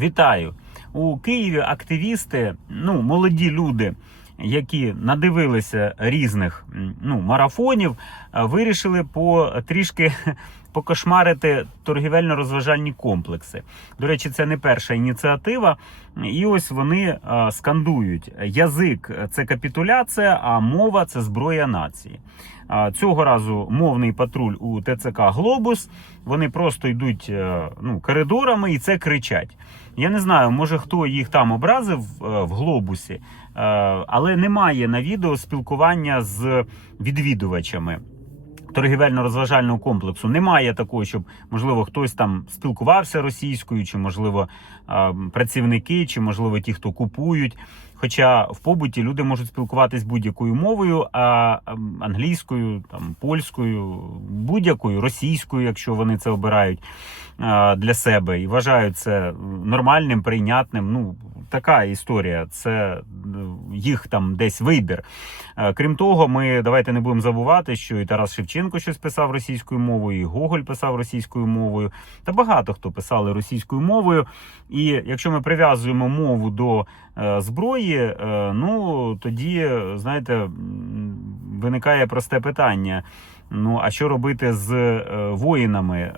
Вітаю у Києві. Активісти, ну молоді люди, які надивилися різних ну, марафонів, вирішили по трішки покошмарити торгівельно-розважальні комплекси. До речі, це не перша ініціатива. І ось вони а, скандують: язик це капітуляція, а мова це зброя нації. А, Цього разу мовний патруль у ТЦК Глобус. Вони просто йдуть е, ну, коридорами і це кричать. Я не знаю, може хто їх там образив е, в глобусі, е, але немає на відео спілкування з відвідувачами. Торгівельно-розважального комплексу немає такого, щоб можливо хтось там спілкувався російською, чи можливо працівники, чи можливо ті, хто купують. Хоча в побуті люди можуть спілкуватись будь-якою мовою, а ем, англійською, там польською, будь-якою російською, якщо вони це обирають е, для себе і вважають це нормальним, прийнятним. Ну така історія. Це е, їх там десь вибір. Е, Крім того, ми давайте не будемо забувати, що і Тарас Шевченко щось писав російською мовою, і Гоголь писав російською мовою, та багато хто писали російською мовою. І якщо ми прив'язуємо мову до зброї, е, ну тоді знаєте, виникає просте питання. Ну а що робити з е, воїнами, е,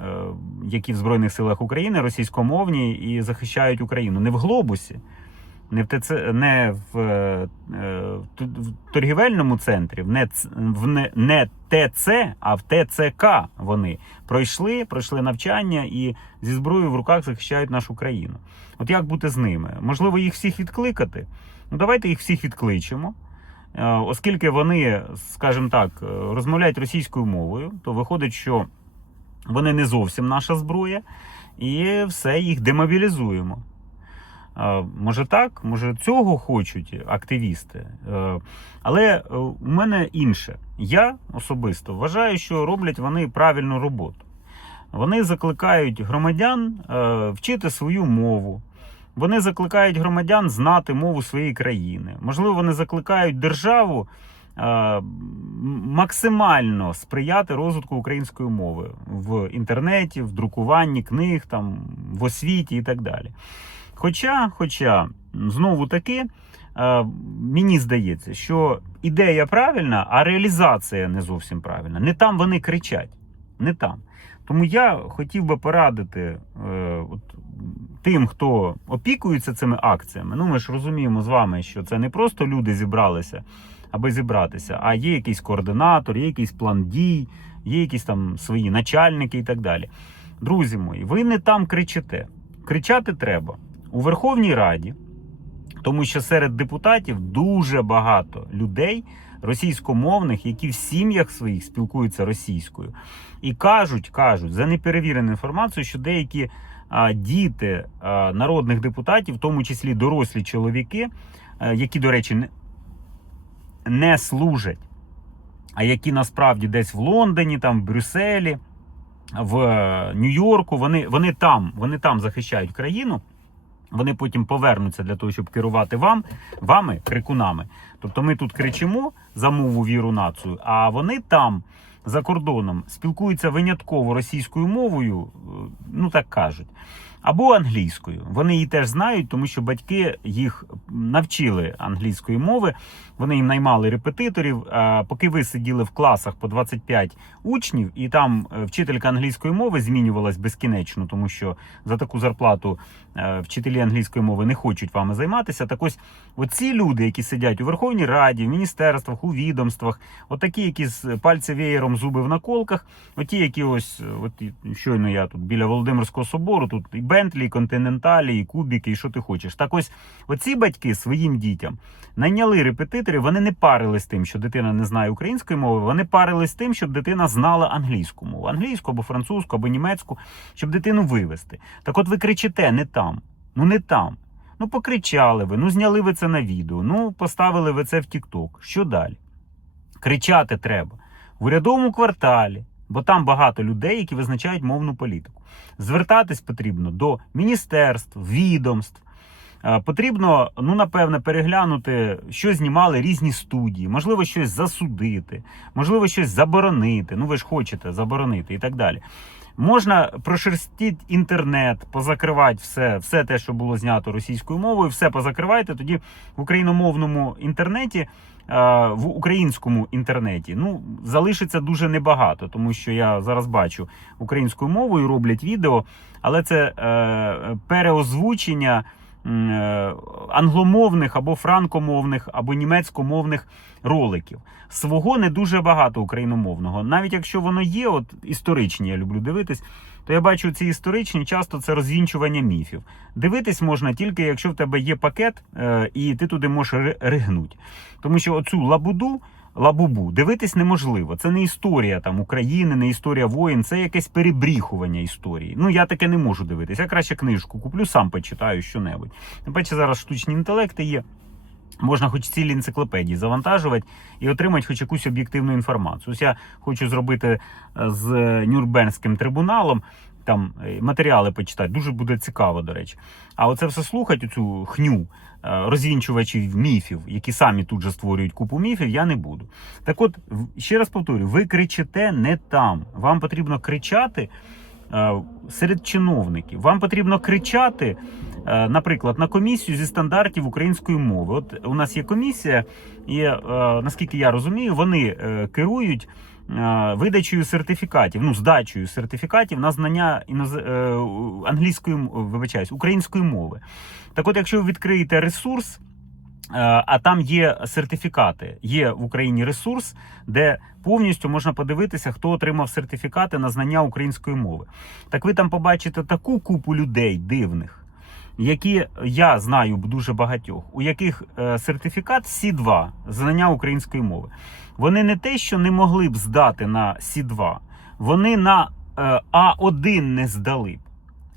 які в збройних силах України російськомовні і захищають Україну не в глобусі, не в ТЦ, не в, е, е, в торгівельному центрі, в не, в не, не ТЦ, а в ТЦК вони пройшли, пройшли навчання і зі зброєю в руках захищають нашу країну. От як бути з ними? Можливо, їх всіх відкликати? Ну давайте їх всіх відкличемо. Е, Оскільки вони, скажімо так, е, розмовляють російською мовою, то виходить, що вони не зовсім наша зброя, і все їх демобілізуємо. Може так, може цього хочуть активісти. Е, Але е, у мене інше. Я особисто вважаю, що роблять вони правильну роботу. Вони закликають громадян е, вчити свою мову. Вони закликають громадян знати мову своєї країни. Можливо, вони закликають державу максимально сприяти розвитку української мови в інтернеті, в друкуванні книг, там, в освіті і так далі. Хоча, хоча знову таки, е, мені здається, що ідея правильна, а реалізація не зовсім правильна. Не там вони кричать, не там. Тому я хотів би порадити е, от, тим, хто опікується цими акціями. Ну, ми ж розуміємо з вами, що це не просто люди зібралися, аби зібратися, а є якийсь координатор, є якийсь план дій, є якісь там свої начальники і так далі. Друзі мої, ви не там кричите. Кричати треба у Верховній Раді, тому що серед депутатів дуже багато людей російськомовних, які в сім'ях своїх спілкуються російською, і кажуть, кажуть за неперевірену інформацію, що деякі а, діти а, народних депутатів, в тому числі дорослі чоловіки, а, які, до речі, не, не служать, а які насправді десь в Лондоні, там в Брюсселі, в е, Нью-Йорку, вони, вони там, вони там захищають країну. Вони потім повернуться для того, щоб керувати вам, вами, крикунами. Тобто ми тут кричимо за мову віру націю, а вони там за кордоном спілкуються винятково російською мовою, е, ну так кажуть, або англійською. Вони її теж знають, тому що батьки їх навчили англійської мови. Вони їм наймали репетиторів. Поки ви сиділи в класах по 25 учнів, і там е, вчителька англійської мови змінювалась безкінечно, тому що за таку зарплату е, вчителі англійської мови не хочуть вами займатися. Так ось оці люди, які сидять у Верховній Раді, в міністерствах, у відомствах, отакі, які з пальця веєром зуби в наколках, оті, які ось е, от щойно я тут біля Володимирського собору, тут і Бентлі, і Континенталі, і Кубіки, і що ти хочеш. Так ось оці батьки своїм дітям найняли репетиторів, вони не парились тим, що дитина не знає української мови, вони парились тим, щоб дитина знала англійську мову, англійську або французьку, або німецьку, щоб дитину вивести. Так от ви кричите не там, ну не там. Ну покричали ви, ну зняли ви це на відео, ну поставили ви це в Тік-Ток. Що далі? Кричати треба в урядовому кварталі, бо там багато людей, які визначають мовну політику. Звертатись потрібно до міністерств, відомств. Е, Потрібно, ну напевне, переглянути, що знімали різні студії, можливо, щось засудити, можливо, щось заборонити. Ну, ви ж хочете заборонити і так далі. Можна прошерстити інтернет, позакривати все, все те, що було знято російською мовою, все позакривайте. Тоді в україномовному інтернеті, е, в українському інтернеті, ну залишиться дуже небагато, тому що я зараз бачу українською мовою роблять відео, але це е, переозвучення англомовних або франкомовних, або німецькомовних роликів. Свого не дуже багато україномовного. Навіть якщо воно є, от історичні, я люблю дивитись, то я бачу ці історичні, часто це розвінчування міфів. Дивитись можна тільки, якщо в тебе є пакет, е, і ти туди можеш ри- ригнути. Тому що оцю лабуду. Лабубу дивитись неможливо. Це не історія там України, не історія воїн, це якесь перебріхування історії. Ну я таке не можу дивитись. Я краще книжку куплю, сам почитаю що-небудь. Тим паче зараз штучні інтелекти є. Можна хоч цілі енциклопедії завантажувати і отримати хоч якусь об'єктивну інформацію. Ось я хочу зробити е, з Нюрнберзьким трибуналом. Там е, матеріали почитати, дуже буде цікаво, до речі. А оце все слухати, цю хню е, розвінчувачів міфів, які самі тут же створюють купу міфів, я не буду. Так от, ще раз повторюю, ви кричите не там. Вам потрібно кричати е, серед чиновників. Вам потрібно кричати, наприклад, на комісію зі стандартів української мови. От у нас є комісія, і наскільки я розумію, вони керують. Е, Видачею сертифікатів, ну здачею сертифікатів на знання іноз... е, англійської вибачаюсь, української мови. Так, от, якщо ви відкриєте ресурс, е, а там є сертифікати, є в Україні ресурс, де повністю можна подивитися, хто отримав сертифікати на знання української мови. Так ви там побачите таку купу людей дивних, які я знаю дуже багатьох, у яких е, сертифікат Сі2 знання української мови. Вони не те, що не могли б здати на Сі2, вони на е, А1 не здали б,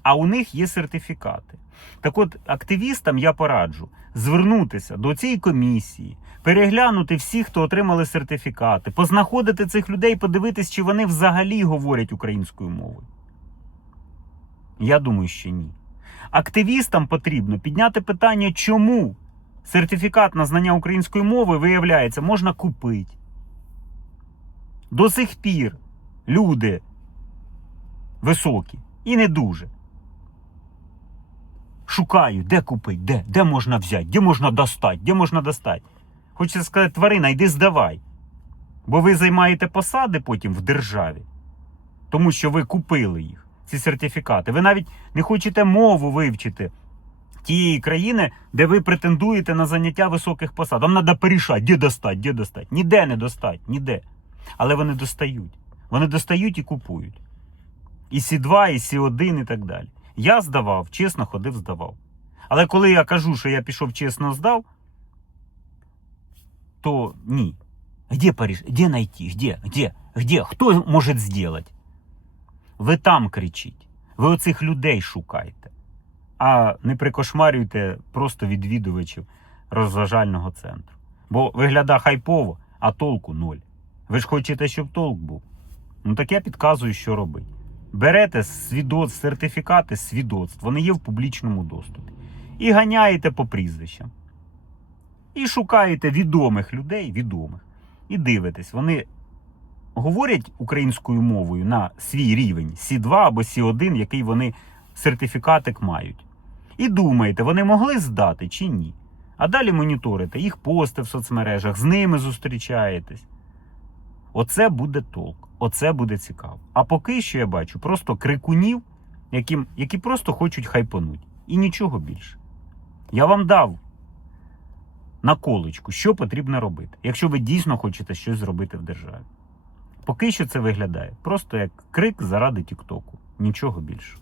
а у них є сертифікати. Так от, активістам я пораджу звернутися до цієї комісії, переглянути всіх, хто отримали сертифікати, познаходити цих людей, подивитись, чи вони взагалі говорять українською мовою. Я думаю, що ні. Активістам потрібно підняти питання, чому сертифікат на знання української мови, виявляється, можна купити. До сих пір люди високі і не дуже. Шукають, де купити, де, де можна взяти, де можна достати, де можна достати. Хочеться сказати, тварина, йди здавай. Бо ви займаєте посади потім в державі, тому що ви купили їх, ці сертифікати. Ви навіть не хочете мову вивчити тієї країни, де ви претендуєте на заняття високих посад. Вам треба порішати, де достати, де достати. Ніде не достати, ніде. Але вони достають. Вони достають і купують. І Сі2, і Сі1, і так далі. Я здавав, чесно ходив, здавав. Але коли я кажу, що я пішов чесно здав, то ні. Где Париж? Где найти? Где? Где? Где? Хто може зробити? Ви там кричіть. Ви оцих людей шукайте. А не прикошмарюйте просто відвідувачів розважального центру. Бо виглядає хайпово, а толку ноль. Ви ж хочете, щоб толк був. Ну так я підказую, що робити. Берете свідоц... сертифікати свідоцтв, вони є в публічному доступі. І ганяєте по прізвищам. І шукаєте відомих людей, відомих. І дивитесь, вони говорять українською мовою на свій рівень Сі2 або Сі1, який вони сертифікатик мають. І думаєте, вони могли здати чи ні. А далі моніторите їх пости в соцмережах, з ними зустрічаєтесь. Оце буде толк, оце буде цікаво. А поки що я бачу просто крикунів, яким, які просто хочуть хайпануть. І нічого більше. Я вам дав наколочку, що потрібно робити, якщо ви дійсно хочете щось зробити в державі. Поки що це виглядає просто як крик заради Тіктоку. Нічого більше.